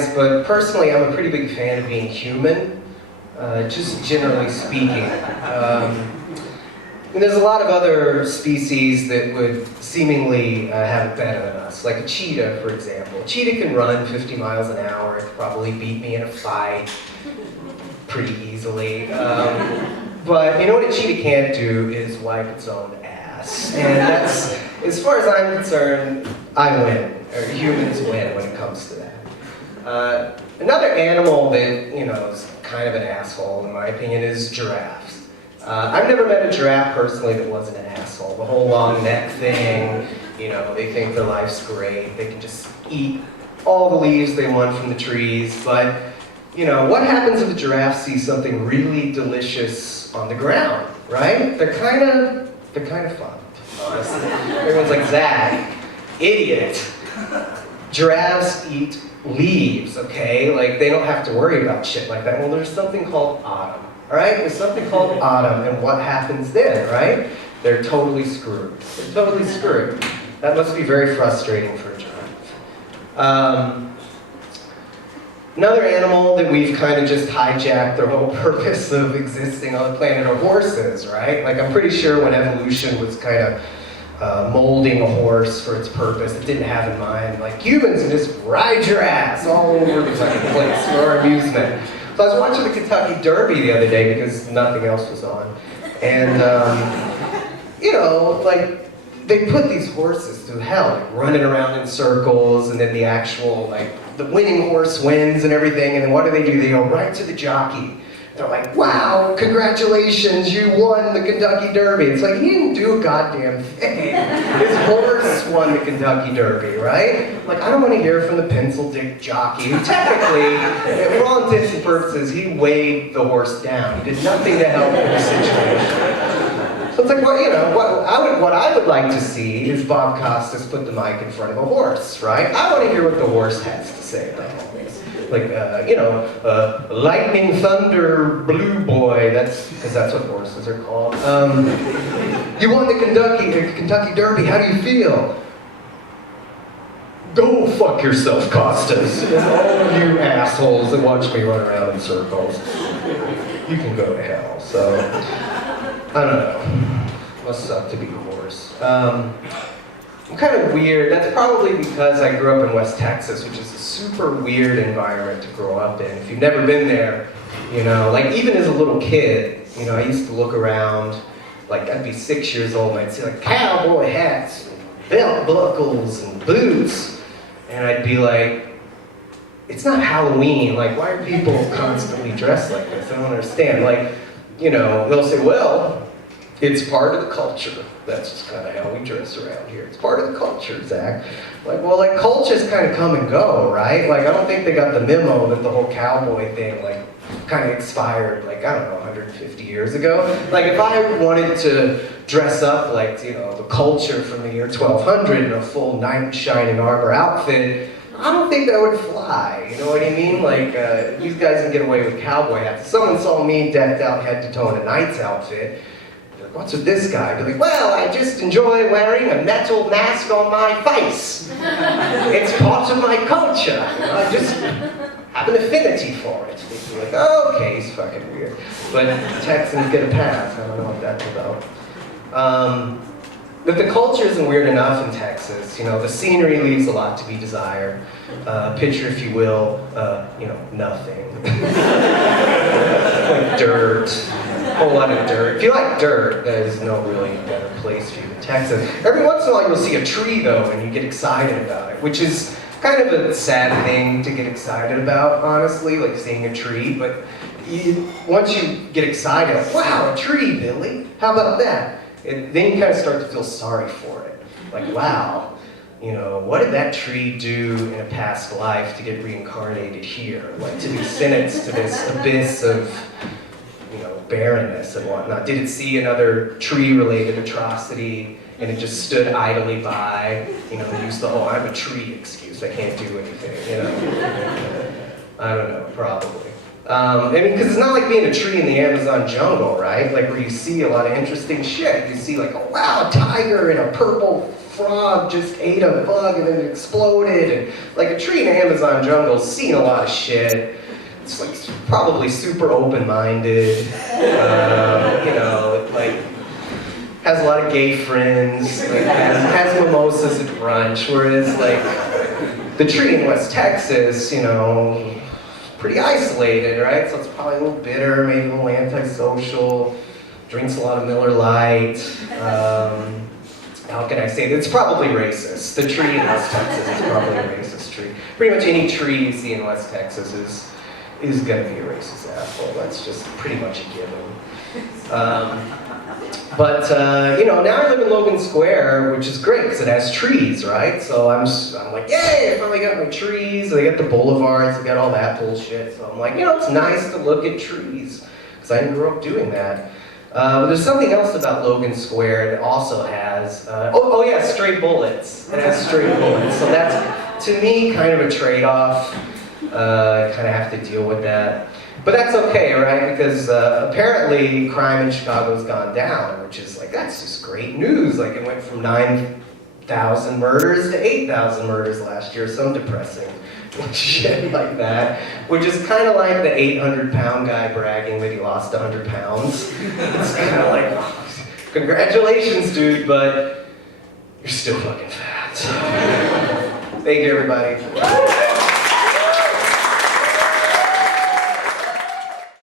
guys, but personally I'm a pretty big fan of being human, just generally speaking. And there's a lot of other species that would seemingly have it better than us, like a cheetah, for example. A cheetah can run 50 miles an hour, it could probably beat me in a fight pretty easily. But you know what a cheetah can't do is wipe its own ass. And that's, as far as I'm concerned, I win, or humans win when it comes to that. Another animal that, you know, is kind of an asshole, in my opinion, is giraffes. I've never met a giraffe personally that wasn't an asshole. The whole long neck thing, you know, they think their life's great. They can just eat all the leaves they want from the trees. But, you know, what happens if a giraffe sees something really delicious on the ground, right? They're kind of fun, honestly. Everyone's like, Zach, idiot. Giraffes eat leaves, okay? Like, they don't have to worry about shit like that. Well, there's something called autumn. All right, there's something called autumn, and what happens then, right? They're totally screwed. They're totally screwed. That must be very frustrating for a giraffe. Another animal that we've kind of just hijacked their whole purpose of existing on the planet are horses, right? Like, I'm pretty sure when evolution was kind of molding a horse for its purpose, it didn't have in mind, like, humans can just ride your ass all over the fucking place for our amusement. So I was watching the Kentucky Derby the other day because nothing else was on. And, you know, like, they put these horses through hell, like running around in circles, and then the actual, like, the winning horse wins and everything, and then what do? They go right to the jockey. They're like, wow, congratulations, you won the Kentucky Derby. It's like, he didn't do a goddamn thing. His horse won the Kentucky Derby, right? Like, I don't want to hear from the pencil dick jockey, who technically, for all intents and purposes, he weighed the horse down. He did nothing to help in the situation. So it's like, well, you know, what I would like to see is Bob Costas put the mic in front of a horse, right? I want to hear what the horse has to say about all this. Like, you know, lightning, thunder, blue boy, because that's what horses are called. You won the Kentucky Derby, how do you feel? Go fuck yourself, Costas. All you assholes that watch me run around in circles. You can go to hell, so, I don't know. Must suck to be a horse. I'm kind of weird. That's probably because I grew up in West Texas, which is a super weird environment to grow up in. If you've never been there, you know, like even as a little kid, you know, I used to look around, like I'd be 6 years old and I'd see like cowboy hats, and belt buckles, and boots, and I'd be like, it's not Halloween, like why are people constantly dressed like this? I don't understand. Like, you know, they'll say, well, it's part of the culture. That's just kind of how we dress around here. It's part of the culture, Zach. Like, well, like, cultures kind of come and go, right? Like, I don't think they got the memo that the whole cowboy thing, like, kind of expired, like, I don't know, 150 years ago. Like, if I wanted to dress up like, you know, the culture from the year 1200 in a full knight in shining armor outfit, I don't think that would fly, you know what I mean? Like, these guys can get away with cowboy hats. If someone saw me decked out head to toe in a knight's outfit, what's with this guy? I'd be like, well, I just enjoy wearing a metal mask on my face. It's part of my culture. You know, I just have an affinity for it. They'd be like, oh, okay, he's fucking weird. But Texans get a pass. I don't know what that's about. But the culture isn't weird enough in Texas. You know, the scenery leaves a lot to be desired. Picture, if you will, you know, nothing. Like dirt. A whole lot of dirt. If you like dirt, there's no really better place for you than Texas. Every once in a while you'll see a tree though and you get excited about it, which is kind of a sad thing to get excited about, honestly, like seeing a tree, but once you get excited, like, wow, a tree, Billy, how about that? Then you kind of start to feel sorry for it. Like, wow, you know, what did that tree do in a past life to get reincarnated here? Like, to be sentenced to this abyss of, you know, barrenness and whatnot. Did it see another tree-related atrocity and it just stood idly by, you know, used the whole I'm a tree excuse, I can't do anything, you know? I don't know, probably. I mean, because it's not like being a tree in the Amazon jungle, right? Like where you see a lot of interesting shit. You see like, oh wow, a tiger in a purple frog just ate a bug and then it exploded. And, like, a tree in the Amazon jungle's seen a lot of shit. It's like probably super open-minded, you know, like has a lot of gay friends, like, has mimosas at brunch, whereas like the tree in West Texas, you know, pretty isolated, right? So it's probably a little bitter, maybe a little antisocial, drinks a lot of Miller Lite. How can I say that? It's probably racist. The tree in West Texas is probably a racist tree. Pretty much any tree you see in West Texas is going to be a racist asshole. That's just pretty much a given. You know, now I live in Logan Square, which is great because it has trees, right? So I'm like, yay, I finally got my trees. They got the boulevards, they got all that bullshit. So I'm like, you know, it's nice to look at trees because I grew up doing that. But there's something else about Logan Square that also has, oh yeah, stray bullets. It has stray bullets. So that's, to me, kind of a trade-off. I kind of have to deal with that. But that's okay, right? Because apparently crime in Chicago's gone down, which is like, that's just great news. Like it went from 9,000 murders to 8,000 murders last year, some depressing shit like that. Which is kind of like the 800-pound guy bragging that he lost 100 pounds. It's kind of like, oh, congratulations, dude, but you're still fucking fat. Thank you, everybody.